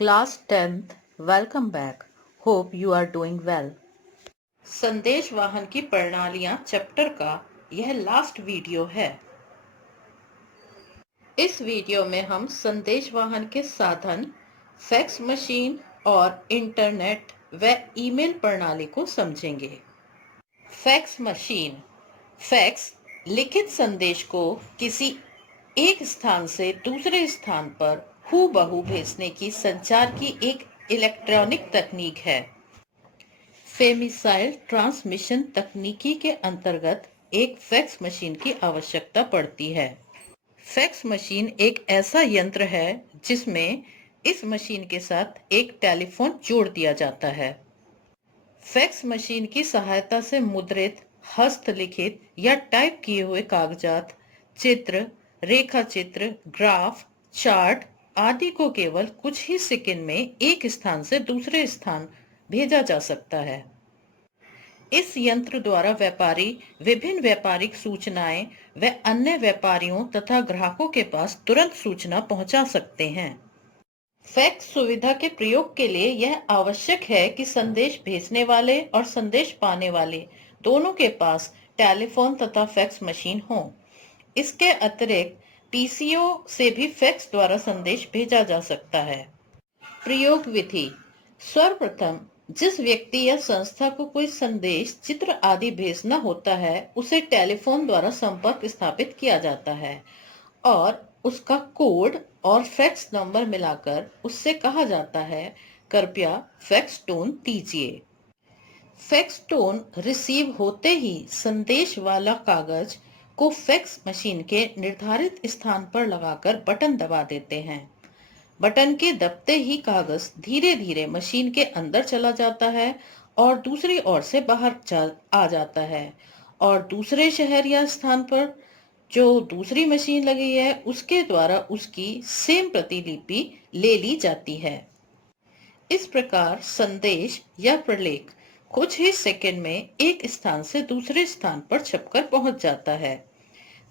Class 10th, welcome back. Hope you are doing well. संदेश वाहन की प्रणालियां चैप्टर का यह लास्ट वीडियो है। इस वीडियो में हम संदेश वाहन के साधन, फैक्स मशीन और इंटरनेट व ईमेल प्रणाली को समझेंगे। Fax machine. फैक्स लिखित संदेश को किसी एक स्थान से दूसरे स्थान पर हूबहू भेजने की संचार की एक इलेक्ट्रॉनिक तकनीक है। फेमिसाइल ट्रांसमिशन तकनीकी के अंतर्गत एक फैक्स मशीन की आवश्यकता पड़ती है। फैक्स मशीन एक ऐसा यंत्र है जिसमें इस मशीन के साथ एक टेलीफोन जोड़ दिया जाता है। फैक्स मशीन की सहायता से मुद्रित, हस्तलिखित या टाइप किए हुए कागजात, चित्र, रेखा चित्र, ग्राफ, चार्ट आदि को केवल कुछ ही सेकंड में एक स्थान से दूसरे स्थान भेजा जा सकता है। इस यंत्र द्वारा व्यापारी विभिन्न व्यापारिक सूचनाएं व अन्य व्यापारियों तथा ग्राहकों के पास तुरंत सूचना पहुंचा सकते हैं। फैक्स सुविधा के प्रयोग के लिए यह आवश्यक है कि संदेश भेजने वाले और संदेश पाने वाले दोनों के पास टेलीफोन तथा फैक्स मशीन हो। इसके अतिरिक्त पीसीओ से भी फैक्स द्वारा संदेश भेजा जा सकता है। प्रयोग विधि। सर्वप्रथम जिस व्यक्ति या संस्था को कोई संदेश, चित्र आदि भेजना होता है, उसे टेलीफोन द्वारा संपर्क स्थापित किया जाता है और उसका कोड और फैक्स नंबर मिलाकर उससे कहा जाता है, कृपया फैक्स टोन दीजिए। फैक्स टोन रिसीव होते ही संदेश वाला कागज को फैक्स मशीन के निर्धारित स्थान पर लगाकर बटन दबा देते हैं। बटन के दबते ही कागज धीरे धीरे मशीन के अंदर चला जाता है और दूसरी ओर से बाहर आ जाता है और दूसरे शहर या स्थान पर जो दूसरी मशीन लगी है उसके द्वारा उसकी सेम प्रतिलिपि ले ली जाती है। इस प्रकार संदेश या प्रलेख कुछ ही सेकंड में एक स्थान से दूसरे स्थान पर छपकर पहुंच जाता है।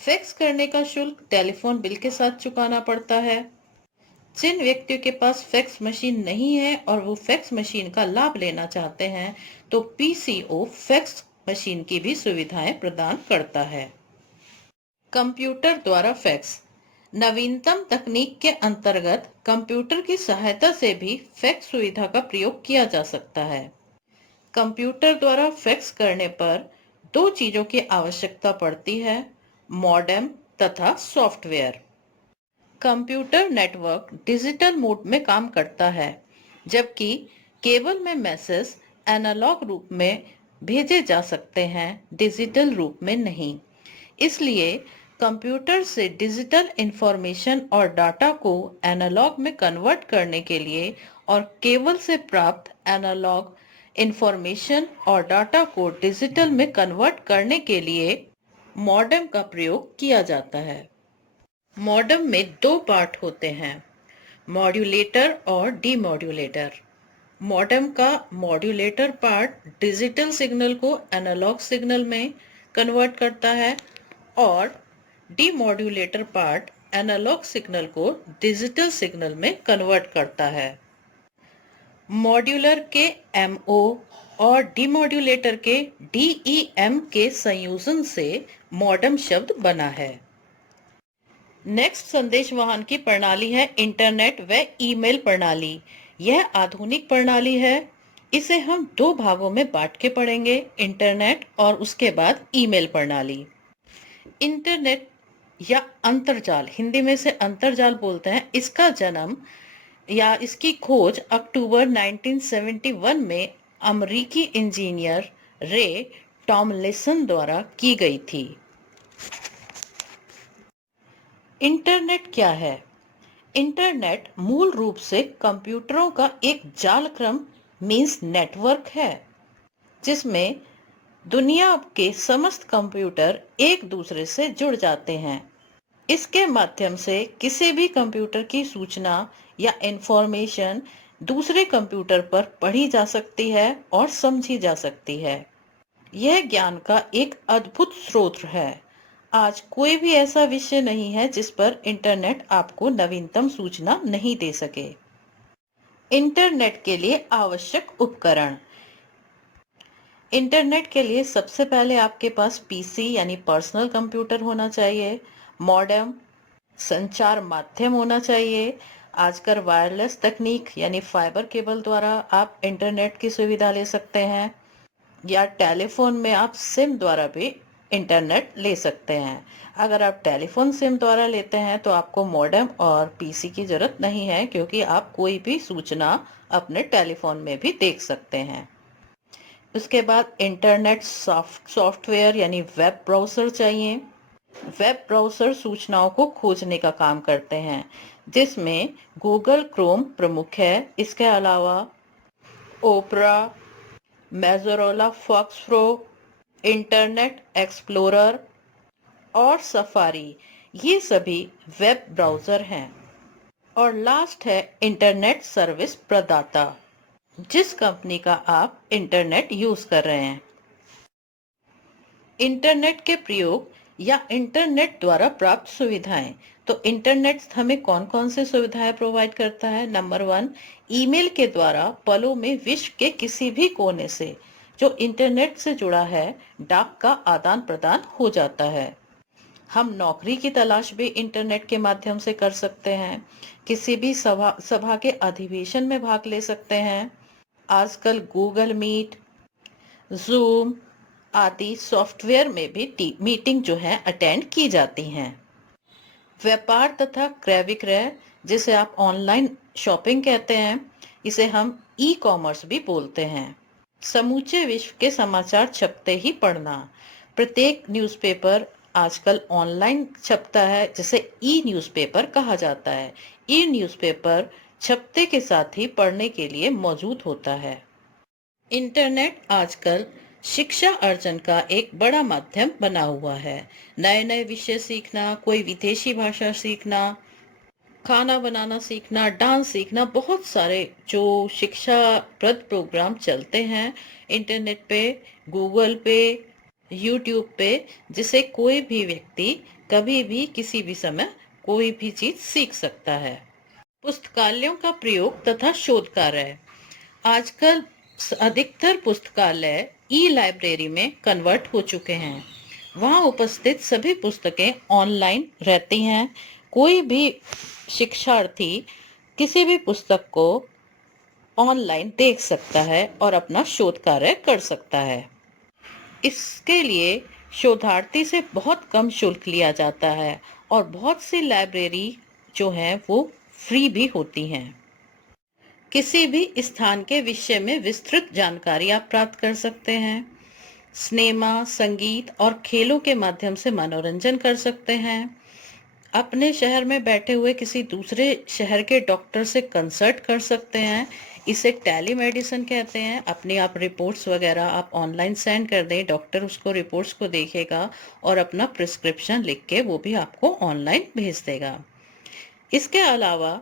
फैक्स करने का शुल्क टेलीफोन बिल के साथ चुकाना पड़ता है। जिन व्यक्तियों के पास फैक्स मशीन नहीं है और वो फैक्स मशीन का लाभ लेना चाहते हैं तो पीसीओ फैक्स मशीन की भी सुविधाएं प्रदान करता है। कंप्यूटर द्वारा फैक्स। नवीनतम तकनीक के अंतर्गत कंप्यूटर की सहायता से भी फैक्स सुविधा का प्रयोग किया जा सकता है। कंप्यूटर द्वारा फैक्स करने पर दो चीजों की आवश्यकता पड़ती है, मॉडेम तथा software. Computer network digital mode में काम करता है, जबकि केबल में मैसेज एनालॉग रूप में भेजे जा सकते हैं, डिजिटल रूप में नहीं। इसलिए कंप्यूटर से डिजिटल इंफॉर्मेशन और डाटा को एनालॉग में कन्वर्ट करने के लिए और केबल से प्राप्त एनालॉग इंफॉर्मेशन और डाटा को डिजिटल में कन्वर्ट करने के लिए मॉडेम का प्रयोग किया जाता है। मॉडेम में दो पार्ट होते हैं, मॉड्यूलेटर और डीमॉड्यूलेटर। मॉडेम का मॉड्यूलेटर पार्ट डिजिटल सिग्नल को एनालॉग सिग्नल में कन्वर्ट करता है और डीमॉड्यूलेटर पार्ट एनालॉग सिग्नल को डिजिटल सिग्नल में कन्वर्ट करता है। मॉड्यूलर के एमओ और डीमॉड्यूलेटर के डीईएम के संयोजन से मॉडेम शब्द बना है। नेक्स्ट संदेश वाहन की प्रणाली है इंटरनेट व ईमेल प्रणाली। यह आधुनिक प्रणाली है। इसे हम दो भागों में बांट के पढ़ेंगे, इंटरनेट और उसके बाद ईमेल प्रणाली। इंटरनेट या अंतरजाल, हिंदी में से अंतरजाल बोलते हैं, इसका जन्म या इसकी खोज अक्टूबर 1971 में अमेरिकी इंजीनियर रे टॉमलिंसन द्वारा की गई थी। इंटरनेट क्या है? इंटरनेट मूल रूप से कंप्यूटरों का एक जालक्रम मीन्स नेटवर्क है, जिसमें दुनिया के समस्त कंप्यूटर एक दूसरे से जुड़ जाते हैं। इसके माध्यम से किसी भी कंप्यूटर की सूचना या इंफॉर्मेशन दूसरे कंप्यूटर पर पढ़ी जा सकती है और समझी जा सकती है। यह ज्ञान का एक अद्भुत स्रोत है। आज कोई भी ऐसा विषय नहीं है जिस पर इंटरनेट आपको नवीनतम सूचना नहीं दे सके। इंटरनेट के लिए आवश्यक उपकरण। इंटरनेट के लिए सबसे पहले आपके पास पीसी यानी पर्सनल कंप्यूटर होना चाहिए, मॉडेम संचार माध्यम होना चाहिए। आजकल वायरलेस तकनीक यानी फाइबर केबल द्वारा आप इंटरनेट की सुविधा ले सकते हैं, या टेलीफोन में आप सिम द्वारा भी इंटरनेट ले सकते हैं। अगर आप टेलीफोन सिम द्वारा लेते हैं तो आपको मॉडेम और पीसी की जरूरत नहीं है, क्योंकि आप कोई भी सूचना अपने टेलीफोन में भी देख सकते हैं। उसके बाद इंटरनेट सॉफ्टवेयर यानी वेब ब्राउज़र चाहिए। वेब ब्राउज़र सूचनाओं को खोजने का काम करते हैं, जिसमें गूगल क्रोम प्रमुख है। इसके अलावा ओपरा, मेजोरोला फॉक्स प्रो, इंटरनेट एक्सप्लोरर और सफारी, ये सभी वेब ब्राउज़र हैं। और लास्ट है इंटरनेट सर्विस प्रदाता, जिस कंपनी का आप इंटरनेट यूज कर रहे हैं। इंटरनेट के प्रयोग या इंटरनेट द्वारा प्राप्त सुविधाएं। तो इंटरनेट हमें कौन कौन से सुविधाएं प्रोवाइड करता है? नंबर 1, ईमेल के द्वारा पलों में विश्व के किसी भी कोने से जो इंटरनेट से जुड़ा है डाक का आदान प्रदान हो जाता है। हम नौकरी की तलाश भी इंटरनेट के माध्यम से कर सकते हैं। किसी भी सभा के अधिवेशन में भाग ले सकते हैं। आजकल गूगल मीट, जूम आदि सॉफ्टवेयर में भी मीटिंग जो है अटेंड की जाती हैं। व्यापार तथा क्रय विक्रय, जिसे आप ऑनलाइन शॉपिंग कहते हैं, इसे हम ई कॉमर्स भी बोलते हैं। समूचे विश्व के समाचार छपते ही पढ़ना। प्रत्येक न्यूज़पेपर आजकल ऑनलाइन छपता है, जिसे ई न्यूज़पेपर कहा जाता है। ई न्यूज़पेपर छपते के साथ ही पढ़ने के लिए मौजूद होता है। इंटरनेट आजकल शिक्षा अर्जन का एक बड़ा माध्यम बना हुआ है। नए नए विषय सीखना, कोई विदेशी भाषा सीखना, खाना बनाना सीखना, डांस सीखना, बहुत सारे जो शिक्षाप्रद प्रोग्राम चलते हैं इंटरनेट पे, गूगल पे, यूट्यूब पे, जिसे कोई भी व्यक्ति कभी भी किसी भी समय कोई भी चीज सीख सकता है। पुस्तकालयों का प्रयोग तथा शोध कार्य। आजकल अधिकतर पुस्तकालय ई लाइब्रेरी में कन्वर्ट हो चुके हैं। वहां उपस्थित सभी पुस्तकें ऑनलाइन रहती हैं। कोई भी शिक्षार्थी किसी भी पुस्तक को ऑनलाइन देख सकता है और अपना शोध कार्य कर सकता है। इसके लिए शोधार्थी से बहुत कम शुल्क लिया जाता है और बहुत सी लाइब्रेरी जो है वो फ्री भी होती हैं। किसी भी स्थान के विषय में विस्तृत जानकारी आप प्राप्त कर सकते हैं। सिनेमा, संगीत और खेलों के माध्यम से मनोरंजन कर सकते हैं। अपने शहर में बैठे हुए किसी दूसरे शहर के डॉक्टर से कंसल्ट कर सकते हैं। इसे टेलीमेडिसिन कहते हैं। अपनी आप रिपोर्ट्स वगैरह आप ऑनलाइन सेंड कर दें, डॉक्टर उसको रिपोर्ट्स को देखेगा और अपना प्रिस्क्रिप्शन लिख के वो भी आपको ऑनलाइन भेज देगा। इसके अलावा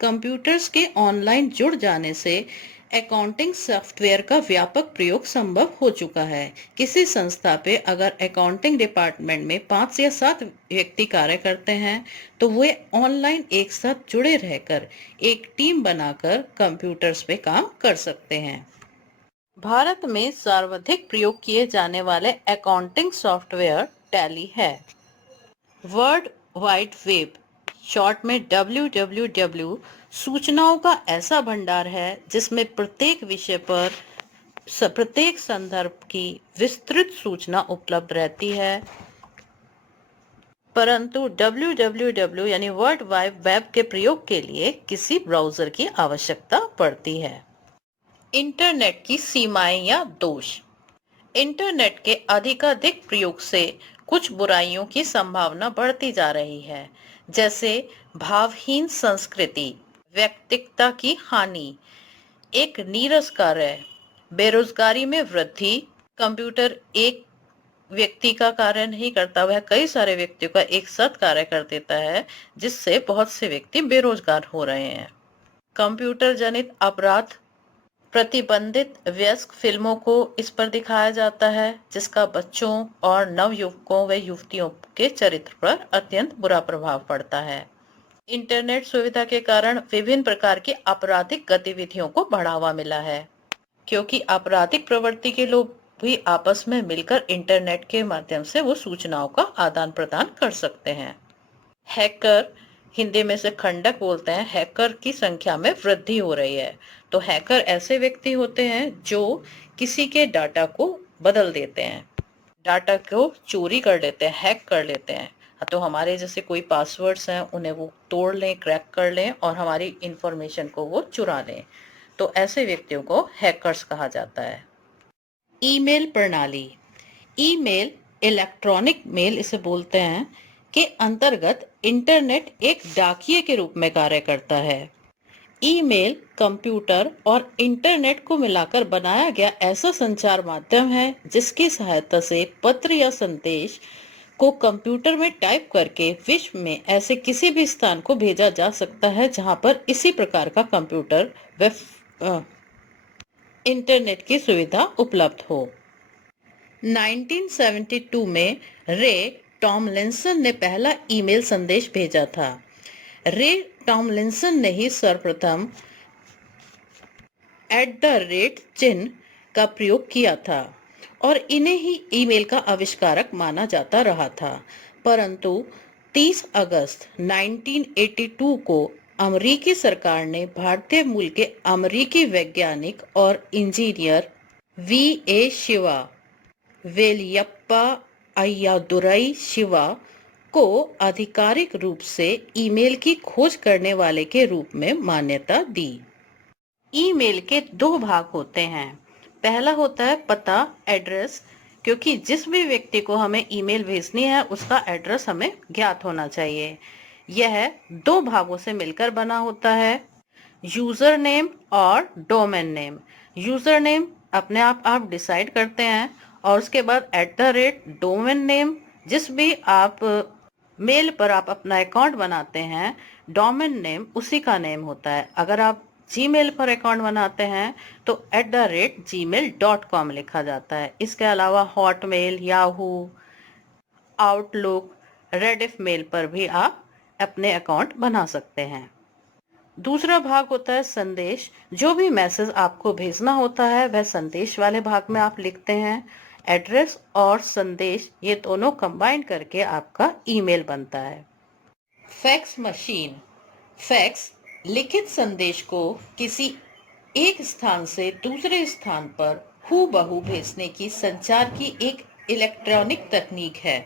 कंप्यूटर्स के ऑनलाइन जुड़ जाने से अकाउंटिंग सॉफ्टवेयर का व्यापक प्रयोग संभव हो चुका है। किसी संस्था पे अगर अकाउंटिंग डिपार्टमेंट में 5 या 7 व्यक्ति कार्य करते हैं तो वे ऑनलाइन एक साथ जुड़े रहकर एक टीम बनाकर कंप्यूटर्स पे काम कर सकते हैं। भारत में सर्वाधिक प्रयोग किए जाने वाले अकाउंटिंग सॉफ्टवेयर टैली है। वर्ल्ड वाइड वेब, शॉर्ट में WWW, सूचनाओं का ऐसा भंडार है जिसमें प्रत्येक विषय पर प्रत्येक संदर्भ की विस्तृत सूचना उपलब्ध रहती है। परंतु WWW यानी वर्ल्ड वाइड वेब के प्रयोग के लिए किसी ब्राउजर की आवश्यकता पड़ती है। इंटरनेट की सीमाएं या दोष। इंटरनेट के अधिकाधिक प्रयोग से कुछ बुराइयों की संभावना बढ़ती जा रही है, जैसे भावहीन संस्कृति, व्यक्तिगता की हानि, एक नीरस कार्य, बेरोजगारी में वृद्धि। कंप्यूटर एक व्यक्ति का कार्य नहीं करता, वह कई सारे व्यक्तियों का एक साथ कार्य कर देता है, जिससे बहुत से व्यक्ति बेरोजगार हो रहे हैं। कंप्यूटर जनित अपराध, प्रतिबंधित वयस्क फिल्मों को इस पर दिखाया जाता है, जिसका बच्चों और नवयुवकों व युवतियों के चरित्र पर अत्यंत बुरा प्रभाव पड़ता है। इंटरनेट सुविधा के कारण विभिन्न प्रकार की आपराधिक गतिविधियों को बढ़ावा मिला है, क्योंकि आपराधिक प्रवृत्ति के लोग भी आपस में मिलकर इंटरनेट के माध्यम से वो सूचनाओं का आदान प्रदान कर सकते हैं। हैकर, हिंदी में से खंडक बोलते हैं, हैकर की संख्या में वृद्धि हो रही है। तो हैकर ऐसे व्यक्ति होते हैं जो किसी के डाटा को बदल देते हैं, डाटा को चोरी कर लेते हैं, हैक कर लेते हैं। तो हमारे जैसे कोई पासवर्ड्स हैं उन्हें वो तोड़ लें, क्रैक कर लें और हमारी इंफॉर्मेशन को वो चुरा लें। तो ऐसे व्यक्तियों को हैकर्स कहा जाता है। ईमेल प्रणाली, ईमेल, इलेक्ट्रॉनिक मेल इसे बोलते हैं, के अंतर्गत इंटरनेट एक डाकिये के रूप में कार्य करता है। ईमेल कंप्यूटर और इंटरनेट को मिलाकर बनाया गया ऐसा संचार माध्यम है जिसकी सहायता से पत्र या संदेश को कंप्यूटर में टाइप करके विश्व में ऐसे किसी भी स्थान को भेजा जा सकता है जहां पर इसी प्रकार का कंप्यूटर व इंटरनेट की सुविधा उपलब्ध हो। 1972 में रे टॉमलिंसन ने पहला ईमेल संदेश भेजा था। रे टॉमलिंसन ने ही सर्वप्रथम @ चिन्ह का प्रयोग किया था और इन्हें ही ईमेल का आविष्कारक माना जाता रहा था। परंतु 30 अगस्त 1982 को अमेरिकी सरकार ने भारतीय मूल के अमेरिकी वैज्ञानिक और इंजीनियर V.A. शिवा, वेलियप्पा अय्यादुरई शिवा को आधिकारिक रूप से ईमेल की खोज करने वाले के रूप में मान्यता दी। ईमेल के दो भाग होते हैं। पहला होता है पता, एड्रेस, क्योंकि जिस भी व्यक्ति को हमें ईमेल भेजनी है उसका एड्रेस हमें ज्ञात होना चाहिए। यह दो भागों से मिलकर बना होता है, यूजर नेम और डोमेन नेम। यूजर नेम अपने आप डिसाइड करते हैं और उसके बाद डोमेन नेम, जिस भी आप मेल पर आप अपना अकाउंट बनाते हैं, डोमेन नेम उसी का नेम होता है। अगर आप जीमेल पर अकाउंट बनाते हैं तो @gmail.com लिखा जाता है। इसके अलावा Hotmail, Yahoo, Outlook, Rediff mail पर भी आप अपने अकाउंट बना सकते हैं। दूसरा भाग होता है संदेश। जो भी मैसेज आपको भेजना होता है वह संदेश वाले भाग में आप लिखते हैं। एड्रेस और संदेश ये दोनों कंबाइन करके आपका ईमेल बनता है। फैक्स मशीन, फैक्स लिखित संदेश को किसी एक स्थान से दूसरे स्थान पर हूबहू भेजने की संचार की एक इलेक्ट्रॉनिक तकनीक है।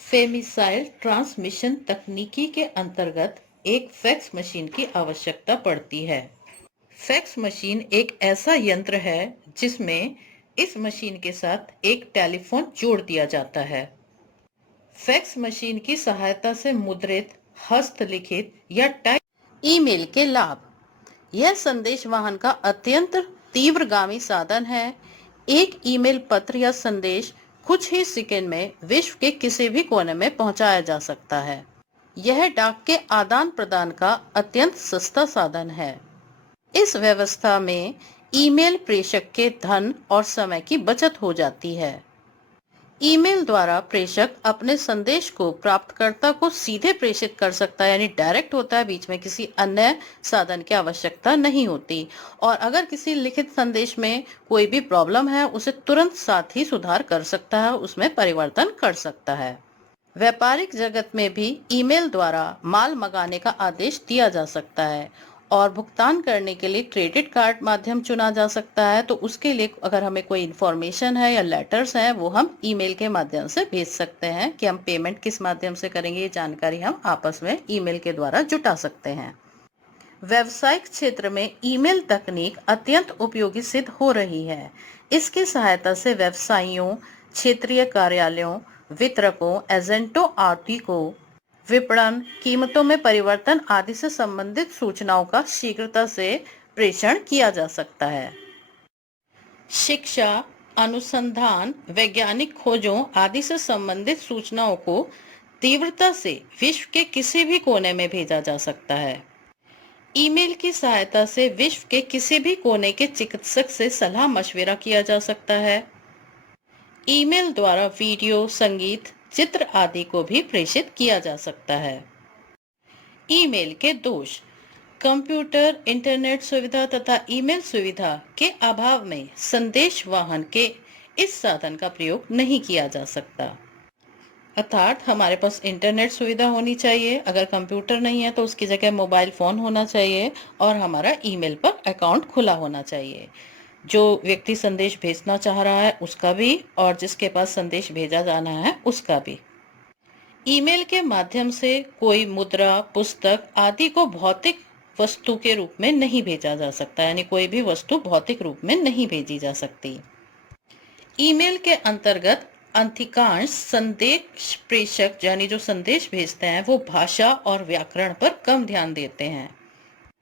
फेमिसाइल ट्रांसमिशन तकनीकी के अंतर्गत एक फैक्स मशीन की आवश्यकता पड़ती है। फैक्स मशीन एक ऐसा यंत्र है जिसमें इस मशीन के साथ एक टेलीफोन जोड़ दिया जाता है। फैक्स मशीन की सहायता से मुद्रित, हस्तलिखित या टाइप ईमेल के लाभ। यह संदेश वाहन का अत्यंत तीव्रगामी साधन है। एक ईमेल पत्र या संदेश कुछ ही सेकंड में विश्व के किसी भी कोने में पहुंचाया जा सकता है। यह डाक के आदान प्रदान का अत्यंत सस्ता साधन है। इस व्यवस्था में ईमेल प्रेषक के धन और समय की बचत हो जाती है। ईमेल द्वारा प्रेषक अपने संदेश को प्राप्तकर्ता को सीधे प्रेषित कर सकता है, यानी डायरेक्ट होता है, बीच में किसी अन्य साधन की आवश्यकता नहीं होती। और अगर किसी लिखित संदेश में कोई भी प्रॉब्लम है उसे तुरंत साथ ही सुधार कर सकता है, उसमें परिवर्तन कर सकता है। व्यापारिक जगत में भी ईमेल द्वारा माल मंगाने का आदेश दिया जा सकता है और भुगतान करने के लिए क्रेडिट कार्ड माध्यम चुना जा सकता है। तो उसके लिए अगर हमें कोई इन्फॉर्मेशन है या लेटर्स हैं वो हम ईमेल के माध्यम से भेज सकते हैं। कि हम पेमेंट किस माध्यम से करेंगे ये जानकारी हम आपस में ईमेल के द्वारा जुटा सकते हैं। व्यावसायिक क्षेत्र में ईमेल तकनीक अत्यंत उपयोगी सिद्ध हो रही है। इसकी सहायता से व्यवसायियों, क्षेत्रीय कार्यालयों, वितरकों, एजेंटों आदि को विपणन, कीमतों में परिवर्तन आदि से संबंधित सूचनाओं का शीघ्रता से प्रेषण किया जा सकता है। शिक्षा, अनुसंधान, वैज्ञानिक खोजों आदि से संबंधित सूचनाओं को तीव्रता से विश्व के किसी भी कोने में भेजा जा सकता है। ईमेल की सहायता से विश्व के किसी भी कोने के चिकित्सक से सलाह मशविरा किया जा सकता है। ईमेल द्वारा वीडियो, संगीत, चित्र आदि को भी प्रेषित किया जा सकता है। ईमेल के दोष। कंप्यूटर, इंटरनेट सुविधा तथा ईमेल सुविधा के अभाव में संदेश वाहन के इस साधन का प्रयोग नहीं किया जा सकता। अर्थात हमारे पास इंटरनेट सुविधा होनी चाहिए, अगर कंप्यूटर नहीं है तो उसकी जगह मोबाइल फोन होना चाहिए और हमारा ईमेल पर अकाउंट खुला होना चाहिए। जो व्यक्ति संदेश भेजना चाह रहा है उसका भी और जिसके पास संदेश भेजा जाना है उसका भी। ईमेल के माध्यम से कोई मुद्रा, पुस्तक आदि को भौतिक वस्तु के रूप में नहीं भेजा जा सकता, यानी कोई भी वस्तु भौतिक रूप में नहीं भेजी जा सकती। ईमेल के अंतर्गत अधिकांश संदेश प्रेषक यानी जो संदेश भेजते हैं वो भाषा और व्याकरण पर कम ध्यान देते हैं,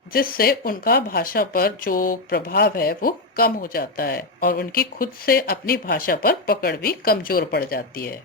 जिससे उनका भाषा पर जो प्रभाव है वो कम हो जाता है और उनकी खुद से अपनी भाषा पर पकड़ भी कमजोर पड़ जाती है।